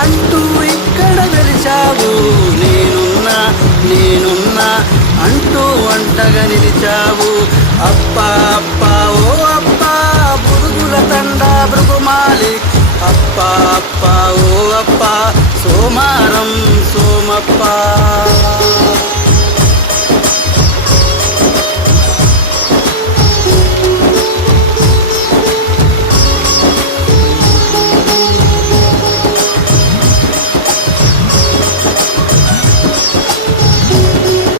అంటూ ఇక్కడ వెలిచావు. నేనున్నా నేనున్నా అంటూ వంటగా నిలిచావు. అప్పా అప్పా ఓ అప్పా పురుగుల తండా భృగుమాలి. అప్పా అప్పా ఓ అప్పా సోమారం సోమప్పా.